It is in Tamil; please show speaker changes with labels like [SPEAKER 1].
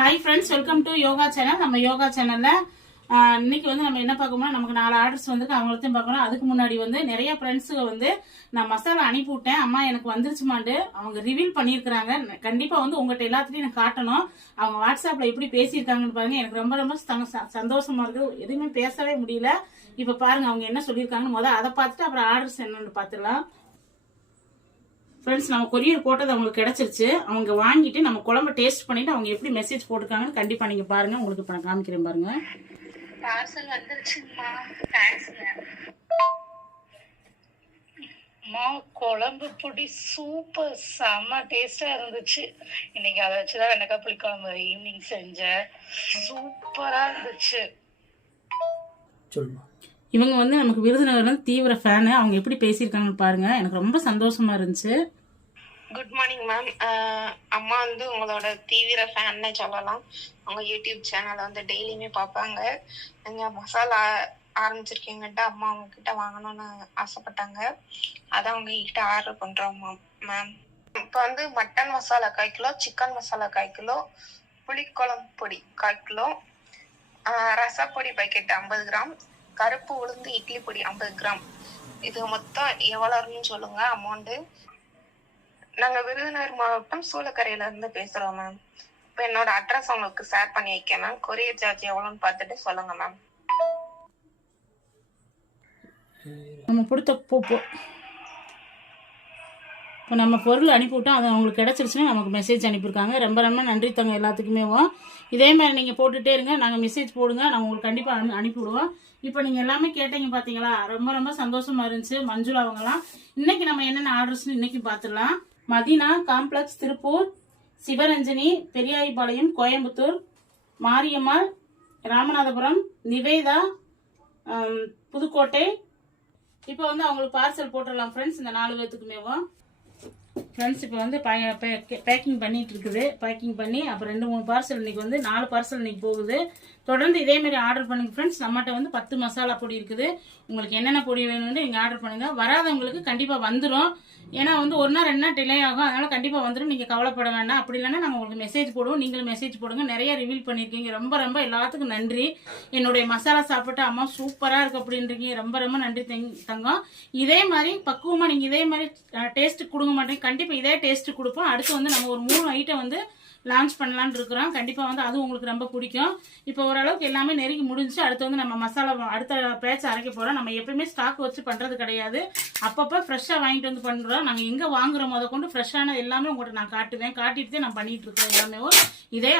[SPEAKER 1] Hi friends welcome to yoga channel நம்ம யோகா சேனல்ல இன்னைக்கு வந்து நம்ம என்ன பார்க்கணும்னா நமக்கு நாலு ஆர்டர்ஸ் வந்துருக்கு. அவங்களையும் பார்க்கணும் அதுக்கு முன்னாடி வந்து நிறைய ஃப்ரெண்ட்ஸுங்க வந்து நான் மசாலா அனுப்பி விட்டேன் அம்மா எனக்கு வந்துருச்சுமாண்டு. அவங்க ரிவீல் பண்ணியிருக்கிறாங்க. கண்டிப்பா வந்து உங்கள்கிட்ட எல்லாத்துலையும் எனக்கு காட்டணும். அவங்க வாட்ஸ்அப்ல எப்படி பேசியிருக்காங்கன்னு பாருங்க. எனக்கு ரொம்ப ரொம்ப ச- சந்தோஷமா இருக்கு. எதுவுமே பேசவே முடியல. இப்ப பாருங்க அவங்க என்ன சொல்லியிருக்காங்கன்னு முதல் அதை பார்த்துட்டு அப்புறம் ஆர்டர்ஸ் என்னன்னு பார்த்துடலாம். ஃப்ரெண்ட்ஸ் நம்ம கொரியர் போட்டது அவங்களுக்கு கிடைச்சிருச்சு. அவங்க வாங்கிட்டு நம்ம குழம்பு டேஸ்ட் பண்ணிட்டு அவங்க எப்படி மெசேஜ் போட்டிருக்காங்கன்னு கண்டிப்பா நீங்க பாருங்க. உங்களுக்கு இப்ப நான் காமிக்கிறேன் பாருங்க.
[SPEAKER 2] பார்சல் வந்துருச்சுங்கம்மா. தேங்க்ஸ்ங்க அம்மா குழம்பு பொடி சூப்பர் செம்ம டேஸ்டா இருந்துச்சு. இன்னைக்கு அதை வச்சுதான் வெண்டைக்காய் புளிக்குழம்பு ஈவினிங் செஞ்சேன் சூப்பரா இருந்துச்சு.
[SPEAKER 3] சொல்லுமா.
[SPEAKER 1] இவங்க வந்து நமக்கு விருதுநகர்ல இருந்து தீவிர ஃபேனு அவங்க எப்படி பேசியிருக்காங்கன்னு பாருங்க. எனக்கு ரொம்ப சந்தோஷமா இருந்துச்சு.
[SPEAKER 2] குட் மார்னிங் மேம் அம்மா வந்து உங்களோட தீவிர ஃபேன்னு சொல்லலாம். அவங்க யூடியூப் சேனலை வந்து டெய்லியுமே பார்ப்பாங்க. நீங்கள் மசாலா ஆரம்பிச்சிருக்கீங்கன்ட்டு அம்மா உங்ககிட்ட வாங்கணும்னு ஆசைப்பட்டாங்க. அதான் உங்ககிட்ட ஆர்டர் பண்ணுறோம் மேம் மேம் இப்போ வந்து மட்டன் மசாலா காய் கிலோ சிக்கன் மசாலா காய் கிலோ புளிக்குழம்பு பொடி கால் கிலோ ரசப்பொடி பாக்கெட் ஐம்பது கிராம் கருப்பு உளுந்து இட்லி பொடி ஐம்பது கிராம். இது மொத்தம் எவ்வளோன்னு சொல்லுங்க அமௌண்ட்டு நாங்க விருதுநகர் மாவட்டம் சூளக்கரையில இருந்து பேசுறோம் மேம் இப்போ என்னோட அட்ரஸ் உங்களுக்கு ஷேர் பண்ணி வைக்கேன் மேம் கொரியர் சார்ஜ் எவ்வளோன்னு பார்த்துட்டு சொல்லுங்க மேம்
[SPEAKER 1] நம்ம கொடுத்த போ இப்போ நம்ம பொருள் அனுப்பிவிட்டோம் அது அவங்களுக்கு கிடச்சிருச்சுன்னா நமக்கு மெசேஜ் அனுப்பியிருக்காங்க. ரொம்ப ரொம்ப நன்றி தங்க எல்லாத்துக்குமே. இதே மாதிரி நீங்கள் போட்டுகிட்டே இருங்க நாங்கள் மெசேஜ் போடுங்க நாங்கள் உங்களுக்கு கண்டிப்பாக அனு அனுப்பிவிடுவோம். இப்போ நீங்கள் எல்லாமே கேட்டீங்க பார்த்தீங்களா ரொம்ப ரொம்ப சந்தோஷமாக இருந்துச்சு மஞ்சுளா அவங்களாம் இன்றைக்கி நம்ம என்னென்ன ஆர்டர்ஸ்னு இன்றைக்கி பார்த்துடலாம். மதினா காம்ப்ளெக்ஸ் திருப்பூர் சிவரஞ்சனி பெரியாரிபாளையம் கோயம்புத்தூர் மாரியம்மாள் ராமநாதபுரம் நிவேதா புதுக்கோட்டை. இப்போ வந்து அவங்களுக்கு பார்சல் போட்டுடலாம் ஃப்ரெண்ட்ஸ் இந்த நாலு பேர்த்துக்குமேவும் ஃப்ரெண்ட்ஸ் இப்போ வந்து பேக்கிங் பண்ணிட்டு இருக்குது பேக்கிங் பண்ணி அப்புறம் ரெண்டு மூணு பார்சல் இன்னைக்கு வந்து நாலு பார்சல் இன்னைக்கு போகுது. தொடர்ந்து இதே மாதிரி ஆர்டர் பண்ணுங்க ஃப்ரெண்ட்ஸ் நம்மகிட்ட வந்து பத்து மசாலா பொடி இருக்குது. உங்களுக்கு என்னென்ன பொடி வேணும்னு நீங்கள் ஆர்டர் பண்ணுங்க. வராதவங்களுக்கு கண்டிப்பாக வந்துடும் ஏன்னா வந்து ஒரு நாள் ரெண்டு நாள் டிலே ஆகும். அதனால கண்டிப்பாக வந்துடும் நீங்கள் கவலைப்பட வேண்டாம். அப்படி இல்லைன்னா நாங்கள் உங்களுக்கு மெசேஜ் போடுவோம். நீங்களும் மெசேஜ் போடுங்க. நிறைய ரிவீல் பண்ணியிருக்கீங்க ரொம்ப ரொம்ப எல்லாத்துக்கும் நன்றி. என்னுடைய மசாலா சாப்பிட்டு அம்மா சூப்பராக இருக்கு அப்படின்றீங்க. ரொம்ப ரொம்ப நன்றி தங்- தங்கம். இதே மாதிரி பக்குவமாக நீங்கள் இதே மாதிரி டேஸ்ட்டு கொடுங்க மாட்டேங்க. கண்டிப்பாக இதே டேஸ்ட் கொடுப்போம். அடுத்து வந்து நம்ம ஒரு மூணு ஐட்டம் வந்து லான்ச் பண்ணலான் இருக்கிறோம். கண்டிப்பாக வந்து அது உங்களுக்கு ரொம்ப பிடிக்கும். இப்போ ஓரளவுக்கு எல்லாமே நெருங்கி முடிஞ்சு அடுத்து வந்து நம்ம மசாலா அடுத்த பேட்ச் அரைக்க போகிறோம் நம்ம எப்பயுமே ஸ்டாக் வச்சு பண்ணுறது கிடையாது. அப்பப்போ ஃப்ரெஷ்ஷாக வாங்கிட்டு வந்து பண்ணுறோம் நாங்கள் எங்கே வாங்குற முத கொண்டு ஃப்ரெஷ்ஷான எல்லாமே உங்கள்கிட்ட நான் காட்டுவேன். காட்டிட்டு நான் பண்ணிட்டு இருக்கிறேன் எல்லாமே. இதே